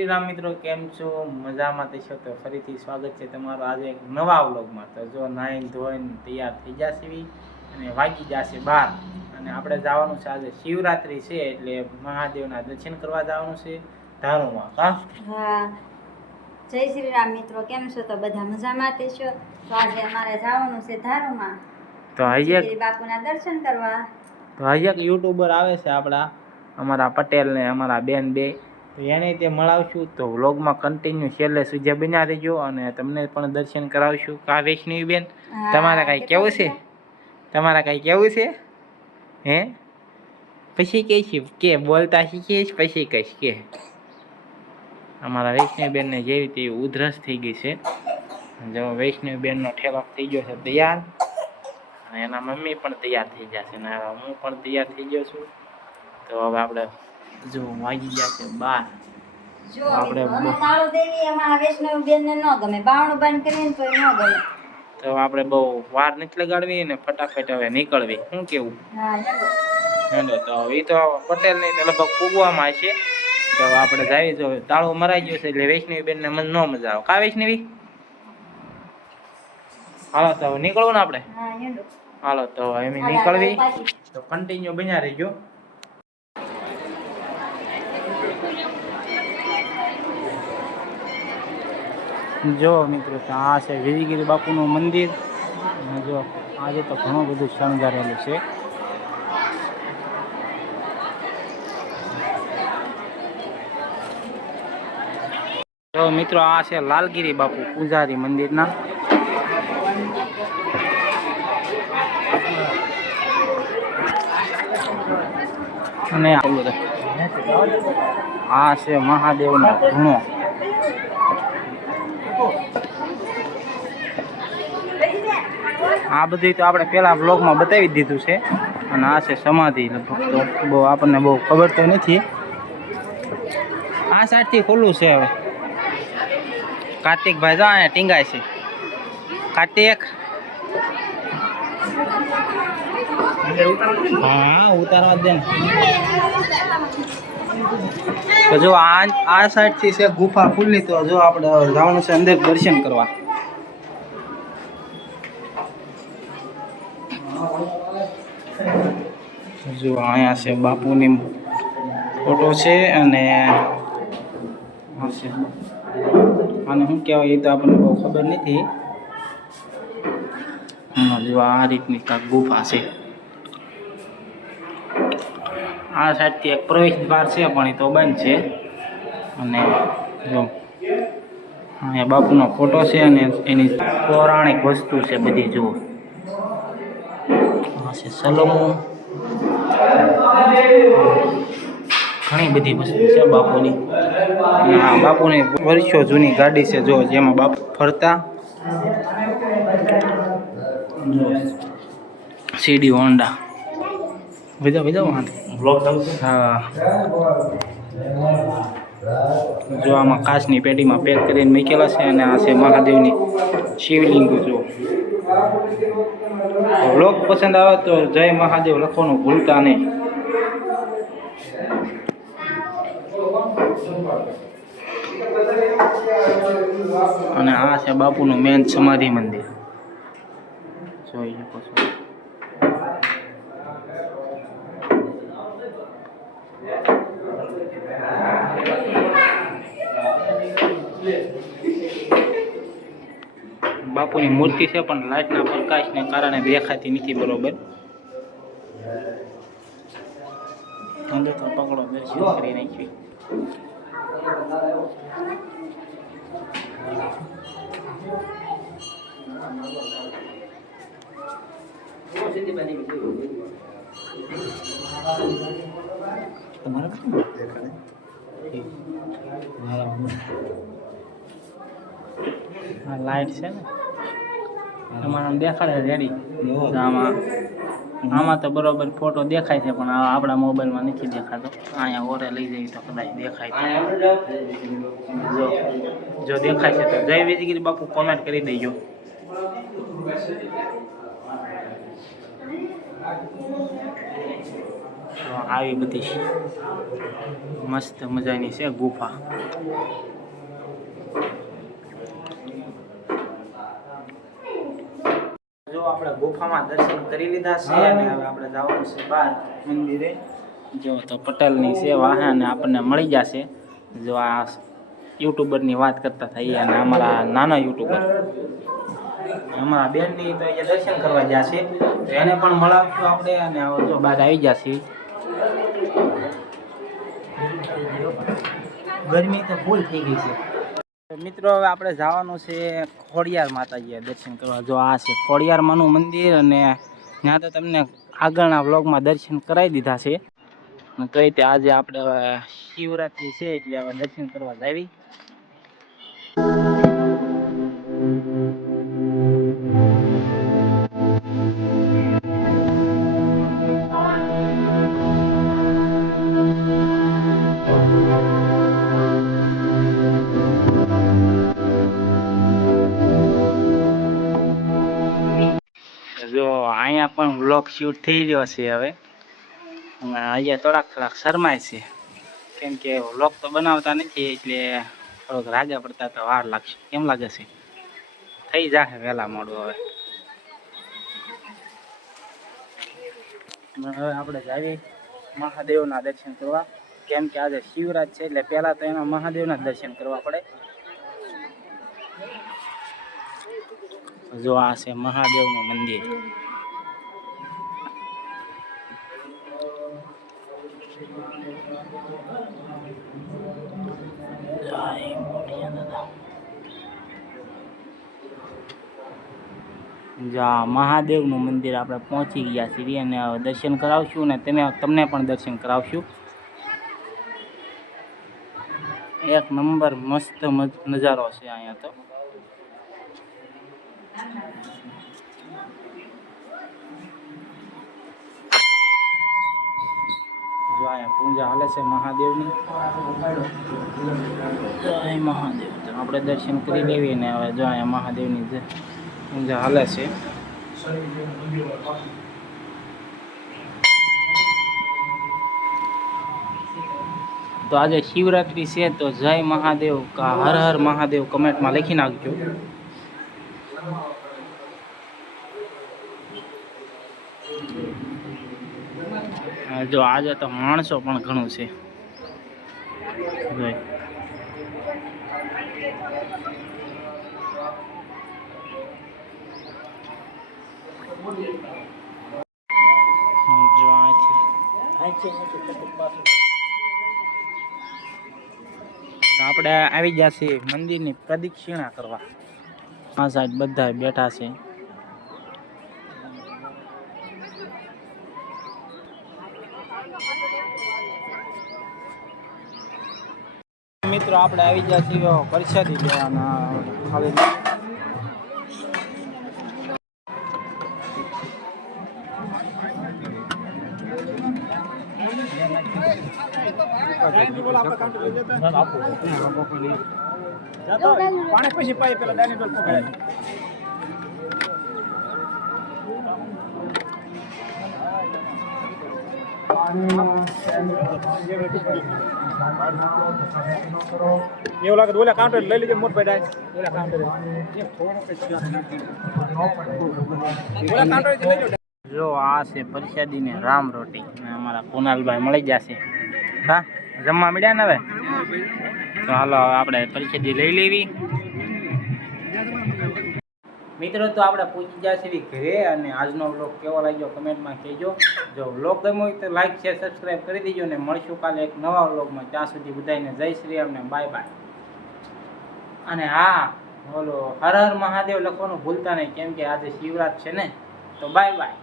શ્રી રામ મિત્રો કેમ છો? મજામાં થશો તો ફરીથી સ્વાગત છે તમારું આજે એક નવા વ્લોગમાં. તો જો નાઈન ધોઈને તૈયાર થઈ જશે અને વાગી જશે બાર. અને આપણે જવાનું છે આજે શિવરાત્રી છે એટલે મહાદેવના દર્શન કરવા જવાનું છે ધારુમાં હા? જય શ્રી રામ મિત્રો કેમ છો તો બધા મજામાં તે છો? તો આજે અમારે જવાનું છે ધારુમાં. તો હૈયક બાપુના દર્શન કરવા. તો હૈયક યુટ્યુબર આવે છે આપણા અમારા પટેલ ને અમારા બેન બે. તો એને તે મળાવશું. તો વ્લોગમાં કન્ટિન્યુ છેલ્લે સુધી બન્યા રહેજો અને તમને પણ દર્શન કરાવશું. કા વૈષ્ણવી બેન તમારા કાંઈ કેવું છે? તમારે કાંઈ કેવું છે? હે? પછી કહીશ કે બોલતા શીખીશ પછી કહીશ કે. અમારા વૈષ્ણવી બેનને જેવી તેવી ઉધરસ થઈ ગઈ છે. જો વૈષ્ણવી બેનનો ઠેલો થઈ ગયો છે તૈયાર. અને એના મમ્મી પણ તૈયાર થઈ છે. અને હું પણ તૈયાર થઈ ગયો છું. તો હવે આપણે જો વાગી ગયા છે બાર. જો આપણે મિત્રો, દેવી અમારા વૈષ્ણવ બેનને ન ગમે. બાવણું બંધ કરીને તો ન ગમે. તો આપણે બહુ વાર નથી લગાડવી ને ફટાફટ હવે નીકળવી. શું કેવું? હા હેલો. તો એ તો પટેલની તો લગભગ ફૂગવામાં છે. તો આપણે જાવી જો તાળો મરાઈ ગયો છે એટલે વૈષ્ણવી બેન ને મન ન મજા આવે. કા વૈષ્ણવી? હાલો તો હવે નીકળવું ને આપણે? હાલો. તો એમ નીકળવી. તો કન્ટિન્યુ બન્યા રહીજો. જો મિત્રો આ છે વિધિગીરી બાપુનું મંદિર. જો આજે તો ઘણું બધું શણગારેલું છે. તો મિત્રો, આ છે લાલગીરી બાપુ પૂજારી મંદિરના. અને આ છે મહાદેવનો ધૂણો આ બધું તો આપણે પેલા બ્લોગમાં બતાવી દીધું છે. અને આ છે સમાધિ લગભગ તો બહુ આપણને બહુ ખબર તો નથી. આ સાઈડથી ખુલ્લું છે હવે. કાર્તિકભાઈ જો અહીંયા ટીંગાય છે. કાર્તિક. હા ઉતારવા દે ને. તો જો આ આ સાઈડથી છે ગુફા ખુલ્લી, તો જો આપણે જવાનું છે અંદર દર્શન કરવા. જો અહીંયા છે બાપુની ફોટો છે અને આને શું કહેવાય, એ તો આપણને બહુ ખબર નથી. જો આ રીતની કાંક ગુફા છે. આ સાઈડથી એક પ્રવેશ દ્વાર છે પણ એ તો બંધ છે. અને જો, અહીંયા બાપુનો ફોટો છે અને એની પૌરાણિક વસ્તુ છે બધી, જુઓ. છે સલોમો. ઘણી બધી વસ્તુ છે બાપુની. હા બાપુની વર્ષો જૂની ગાડી છે જો જેમાં બાપુ ફરતા. CD Honda. બધા ભેજા વાંધો. હા. જો આમાં કાચની પેટીમાં પેક કરીને મૂકેલા છે અને આ છે મહાદેવની શિવલિંગો જો. બ્લોગ પસંદ આવે તો જય મહાદેવ લખવાનું ભૂલતા નહીં. અને આ છે બાપુનું મેન સમાધિ મંદિર. જોઈ શકો છો. બાપુની મૂર્તિ છે, પણ લાઇટના પ્રકાશને કારણે દેખાતી નથી બરોબર. અંદર પકડો, દર્શન કરી નાખી તમારે આ લાઈટ છે ને? તમારે દેખાડે રેડી આમાં આમાં તો બરોબર ફોટો દેખાય છે પણ આપણા મોબાઈલમાં નથી દેખાતો. અહીંયા ઓરે લઈ જઈએ તો કદાચ દેખાય જો જો દેખાય છે તો જય વિજયગીરી બાપુ કોમેન્ટ કરી દેજો. તો આવી બધી છે. મસ્ત મજાની છે ગુફા. જો આપણે ગુફામાં દર્શન કરી લીધા છે અને હવે આપણે જવાનું છે બહાર મંદિરે. જો તો પટેલની છે અને આપણને મળી જશે. જો આ યુટ્યુબરની વાત કરતા થઈ અને અમારા નાના યુટ્યુબર. અમારા બેનની તો અહીંયા દર્શન કરવા જશે. તો એને પણ મળાવશું આપણે અને જો બહાર આવી જશે. ગરમી તો ફૂલ થઈ ગઈ છે. મિત્રો, હવે આપણે જવાનું છે ખોડિયાર માતાજીએ દર્શન કરવા. જો આ છે ખોડિયાર માનું મંદિર અને ત્યાં તો તમને આગળના વ્લોગમાં દર્શન કરાવી દીધા છે. કઈ રીતે આજે આપણે શિવરાત્રિ છે એટલે દર્શન કરવા જાવી. અહીંયા શૂટ થઈ રહ્યો છે હવે. અહીંયા થોડાક થોડાક શરમાય છે. કેમ કે વ્લોગ તો બનાવતા નથી, એટલે થોડોક રાજા પડતા તો વાર લાગશે. કેમ લાગે છે? થઈ જશે વહેલા મોડું હવે. હવે આપણે જાવી મહાદેવના દર્શન કરવા. કેમ કે આજે શિવરાજ છે, એટલે પહેલાં તો એના મહાદેવના દર્શન કરવા પડે. જો આ છે મહાદેવનું મંદિર. જો, મહાદેવનું મંદિર આપણે પહોંચી ગયા છીએ અને દર્શન કરાવશું ને તમે તમને પણ દર્શન કરાવશું. એક નંબર મસ્ત નજારો છે અહીંયા તો. જો અહીંયા પૂજા હાલે છે મહાદેવની મહાદેવ આપણે દર્શન કરી લેવી ને હવે જો અહીંયા મહાદેવની જે પૂજા હાલે છે. તો આજે શિવરાત્રી છે, તો જય મહાદેવ કા હર હર મહાદેવ કમેન્ટમાં લખી નાખજો. જો આજે તો માણસો પણ ઘણું છે. જો અહીંથી. આપણે આવી ગયા છીએ મંદિરની પ્રદક્ષિણા કરવા. આ સાઈડ બધા બેઠા છે. મિત્રો, આપણે આવી ગયા છીએ પ્રસાદી લેવાના ખાલી પાણી પછી પાઈ, પેલા ડાઇનિંગ ટેબલ પકડાય એવું લાગે ઓલા કાઉન્ટર લઈ લેજે મોટ લો. જો આ છે પ્રસાદી ને રામ રોટી. અમારા કુનાલભાઈ મળી જશે. હા? જમવા મળ્યા ને હવે? તો હાલો આપણે પરસાદી લઈ લેવી. મિત્રો, તો આપણે પૂછી જશે એવી ઘરે અને આજનો વ્લોગ કેવો લાગ્યો કમેન્ટમાં કહેજો. જો વ્લોગ ગમ્યો હોય તો લાઈક શેર સબસ્ક્રાઈબ કરી દેજો ને મળશું કાલે એક નવા વ્લોગમાં ત્યાં સુધી બધાને જય શ્રી રામ બાય બાય અને હા, બોલો, હર હર મહાદેવ લખવાનું ભૂલતા નહીં, કેમ કે આજે શિવરાત છે ને? તો બાય બાય